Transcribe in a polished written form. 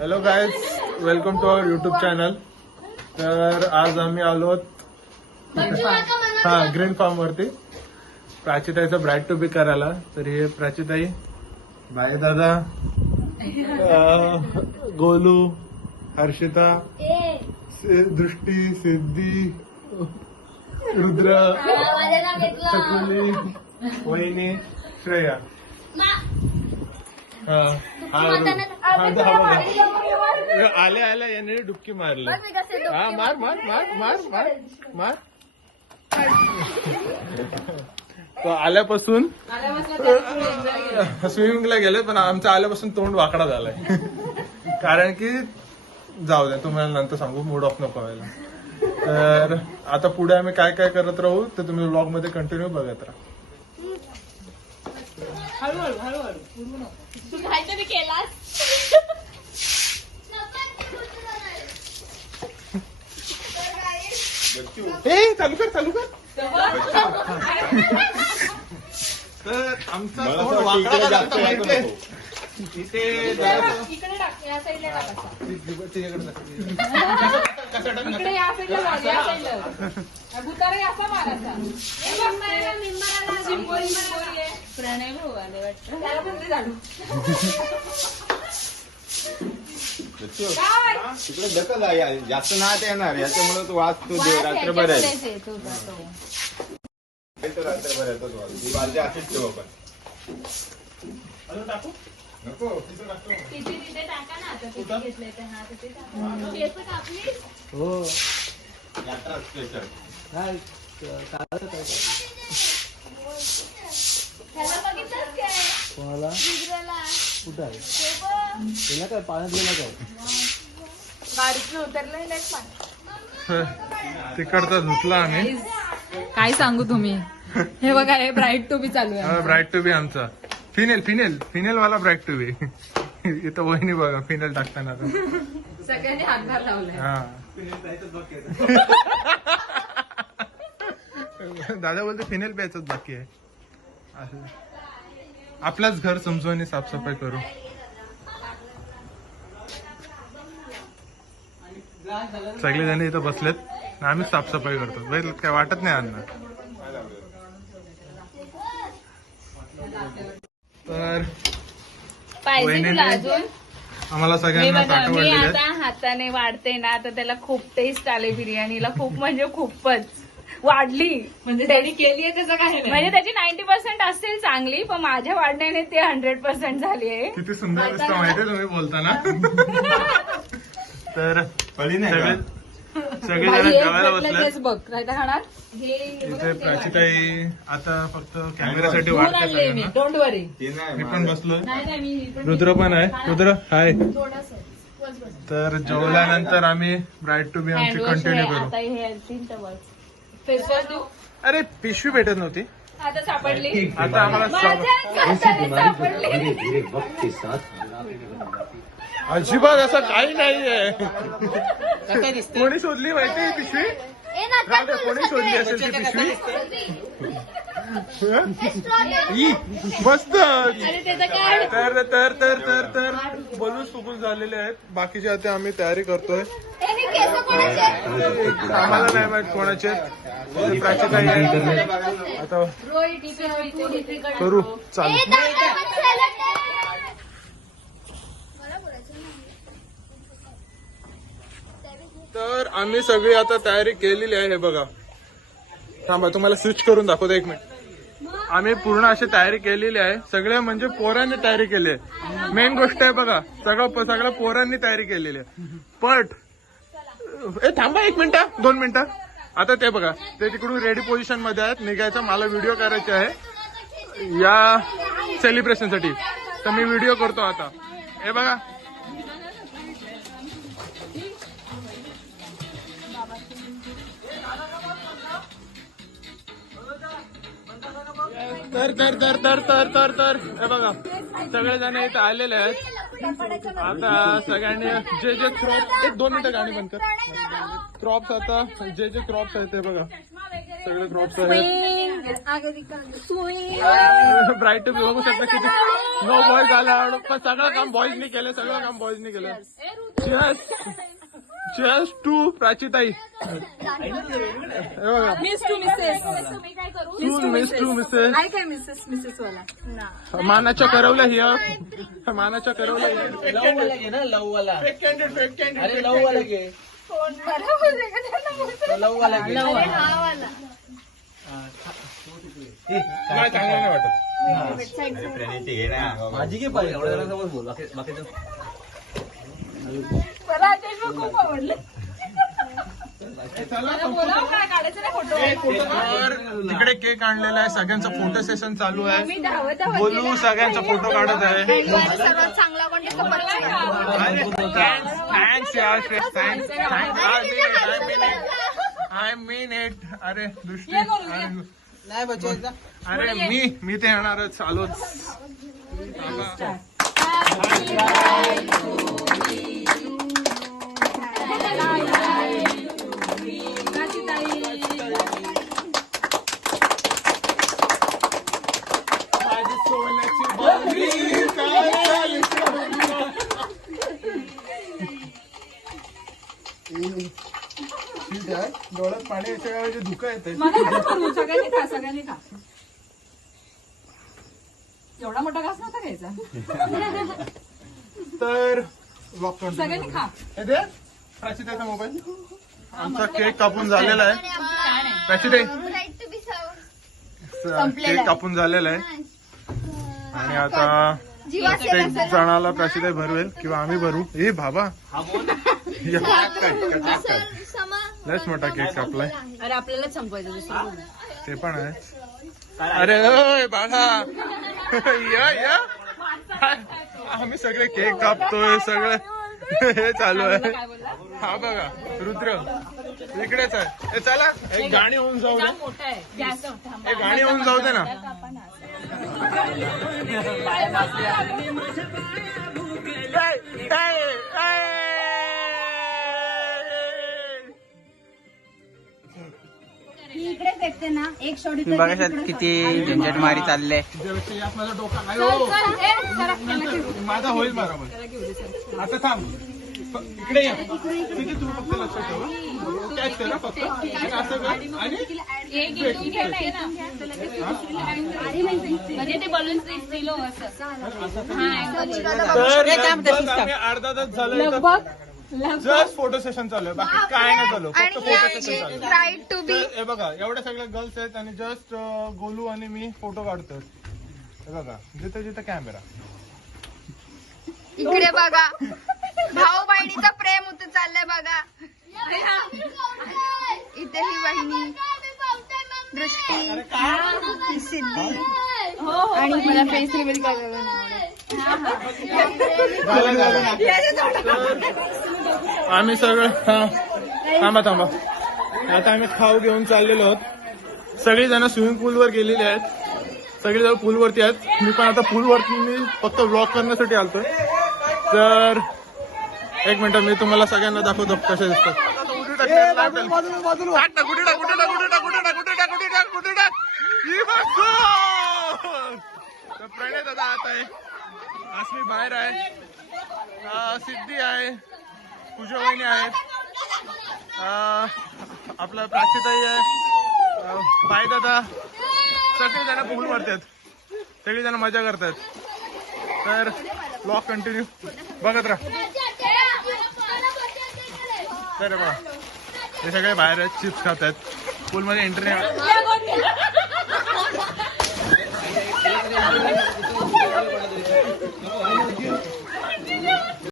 Hello guys, welcome to our YouTube channel. तर आज आम्ही आलो ग्रीन फार्म वरती प्राचीताईचा ब्राईड टू बी करायला. तर हे प्राचीताई, बाई दादा, गोलू, हर्षिता, दृष्टी, सिद्धी, रुद्र, चकुली, वहिनी, श्रेया. आल्या आल्या याने डुबकी मारली. हा, मार मार मार मार मार मार. तो आल्यापासून स्विमिंगला गेले, पण आमचा आल्यापासून तोंड वाकडा झालाय. कारण की जाऊ द्या, तुम्हाला नंतर सांगू, मूड ऑफ नको व्हायला. तर आता पुढे आम्ही काय काय करत राहू ते तुम्ही व्लॉग मध्ये कंटिन्यू बघत राहा. हळूहळू हळूहळू तू काहीतरी केलास. चालू कर चालू कर. तर आमचा तोंड वाकडा झाला माहितीये. इथे इकडे टाक, या साईडला टाकायचा. इकडे या साईडला लाव, या साईडला भुतारा असा मारायचा. प्रणय भाऊ आले वाटतं, त्याला पण झाडू. तिकडे ढकल आहे, जास्त नात येणार याच्यामुळे तू वाचतो रात्रभर आहे. रात्रभर येतो बालदी अशीच ठेव आपण. टाकू नको, तिथे टाका ना. आता तिथे घेतलंय तर हा तिथे टाका. केस कापली हो. यात्रा स्पेशल. त्याला बघितलंस काय? कोणाला गुजराला कुठं आहे त्याला काय पाण्यात गेला काय गाडीतून उतरलंय लेट पाणी. तिकडचा धुतला आम्ही. काय सांगू तुम्ही. हे बघा, हे ब्राईट टू बी चालू आहे. ब्राईट टू बी आमचा फिनेल वाला ब्राईट टू बी. इथं वहिनी बघा फिनेल टाकताना. सगळ्यांनी हातभार लावलाय. हा. दादा बोलते फिनेल प्यायचंच बाकी आहे. असं आपलंच घर समजून साफसफाई करू. सगळे जण इथं बसलेत, आम्ही साफसफाई करतो. बाई काय वाटत नाही अन्न. तर पाहिजे तुला अजून? आम्हाला सगळ्यांना ताटं मी वाढलेली आता हाताने वाढते ना, तर त्याला खूप टेस्ट आले बिर्याणीला. खूप म्हणजे खूपच वाढली. म्हणजे त्यांनी केली आहे त्याचं काही नाही. म्हणजे त्याची 90% असेल चांगली, पण माझ्या वाढण्याने ते 100% झाली आहे. किती सुंदर दिसतं माहितीये तुम्ही बोलताना. तर सगळे जण जेवायला बसले. बघ नाही तर खाणार. इथे प्राचीताई आता फक्त कॅमेऱ्यासाठी वाटते सगळ्यांना. डोंट वरी. मी पण बसलो. रुद्र पण आहे. रुद्र हाय. तर जेवल्यानंतर आम्ही ब्राईड टू बी आमची कंटिन्यू करू. फेसवॉश देऊ. अरे पिशवी भेटत नव्हती, आता सापडली. आता आम्हाला सापडली. अजिबात असं काही नाहीये. कोणी शोधली माहिती ही पिशवी? कोणी शोधली असेल ती पिशवी? मस्त. तर तर तर तर तर बलून्स फुकून झालेले आहेत. बाकीचे आता आम्ही तयारी करतोय. आम्हाला नाही माहित कोणाचे. प्राचीताई आता करू चालू. तर आम्ही सगळी आता तयारी केलेली आहे. हे बघा, थांबा तुम्हाला स्विच करून दाखवतो एक मिनिट. आम्ही पूर्ण अशी तयारी केलेली आहे. सगळे म्हणजे पोरांनी तयारी केली आहे. मेन गोष्ट आहे बघा, सगळ्या पोरांनी तयारी केलेली आहे. पट थांबा 1 मिनिट 2 मिनिटं. आता ते बघा, ते तिकडून रेडी पोझिशन मध्ये आहेत. निघायचं, मला व्हिडिओ करायचे आहे या सेलिब्रेशनसाठी. तर मी व्हिडिओ करतो आता. हे बघा, तर हे बघा सगळेजण इथे आलेले आहेत. आता सगळ्यांनी जे जे क्रॉप, एक 2 मिनिटं गाणी बंद कर. क्रॉप्स आता जे जे क्रॉप्स आहेत ते बघा सगळे क्रॉप्स आहेत. ब्राईट तुम्ही बघू शकता किती नो बॉयज आला, पण सगळं काम बॉईजनी केलं, सगळं काम बॉईजनी केलं. चेअर्स टू प्राचीताई. हे बघा मिस टू मिसेस. तुम्ही काय करू? Miss to Mrs. काय काय मिसेस वाला मानाच्या करवल्या हिअर, मानाच्या करवल्या हिअर. लव वाला घे ना, लव वाला. Fake candidate. अरे लव वाला घे, लव वाला घे. काय चांगलं नाही वाटत. प्रणीती घे ना. माझी घे पाहिजे, एवढ्या जणांसोबत बोल. बाकीचं खूप आवडलं. बोलाव काय काढायचं ना फोटो. तर तिकडे केक आणलेला आहे, सगळ्यांचा फोटो सेशन चालू आहे. मी धावत बोलू सगळ्यांचा फोटो काढत आहे. सर्वात चांगला थँक्स यार, थँक्स. I mean it. अरे दृष्टी, नाही बचायचा. अरे मी ते येणारच आलोच. डोळ्यात पाणी याच्या धुकं येते. सगळ्यांनी खा. एवढा मोठा घास नव्हता घ्यायचा. तर सगळ्यांनी खा. प्राचीताईचा मोबाईल. आमचा केक कापून झालेला आहे. प्राचीताई केक कापून झालेला आहे आणि आता प्रत्येक जणाला प्राचीताई भरवेल किंवा आम्ही भरू. ए बाबा लयच मोठा केक कापलाय. अरे आपल्यालाच संपवायचं दुसरं. ते पण आहे. अरे ओय बाळा या आम्ही सगळे केक कापतोय, सगळे हे चालू आहे. हा बघा रुद्र इकडेच आहे. हे चला एक गाणी होऊन जाऊ दे. मोठा आहे. एक गाणी होऊन जाऊ दे ना. इकडे फेकते ना एक शॉट. बघा किती झंझटमारी चालले. माझा डोका आहे हो. माझा होईल बरोबर. आता थांब इकडे या. तिथे तुम्ही फक्त लक्षात ठेवा. कॅच करा फक्त आणि असं कर आणि म्हणजे ते बलून्स दिलो असं. तर आम्ही अर्धा तास झालं जस्ट फोटो सेशन चालू आहे, बाकी काय नाही चालू, फक्त फोटो सेशन चालू आहे. Right to be. हे बघा एवढ्या सगळ्या गर्ल्स आहेत आणि जस्ट गोलू आणि मी फोटो काढतोय. हे बघा जिथे जिथे कॅमेरा. इकडे बघा भाऊ बहिणीचं प्रेम होत चाललंय बघा. इथे ही बहिणी दृष्टी, ही सिद्धी आणि मला फेस रिव्हील करायला नाही आम्ही सगळं थांबा आता आम्ही खाऊ घेऊन चाललेलो आहोत. सगळी जण स्विमिंग पूल वर गेलेली आहेत, सगळी जण पूल वरती आहेत. मी पण आता पूल वरती मी फक्त व्लॉग करण्यासाठी आलतोय. तर एक मिनिट मी तुम्हाला सगळ्यांना दाखवतो कसे दिसतात. प्रणय दादा आत आहे, आसमी बाहेर आहे, सिद्धी आहे, पूजा वहिनी आहेत, आपला प्राचीताई आहे, बाई दादा. सगळे जण पूल वरती आहेत, सगळी जण मजा करतात. तर ब्लॉग कंटिन्यू बघत राहा. तर बघा हे सगळे बाहेर आहेत, चिप्स खात आहेत. पूलमध्ये एंट्री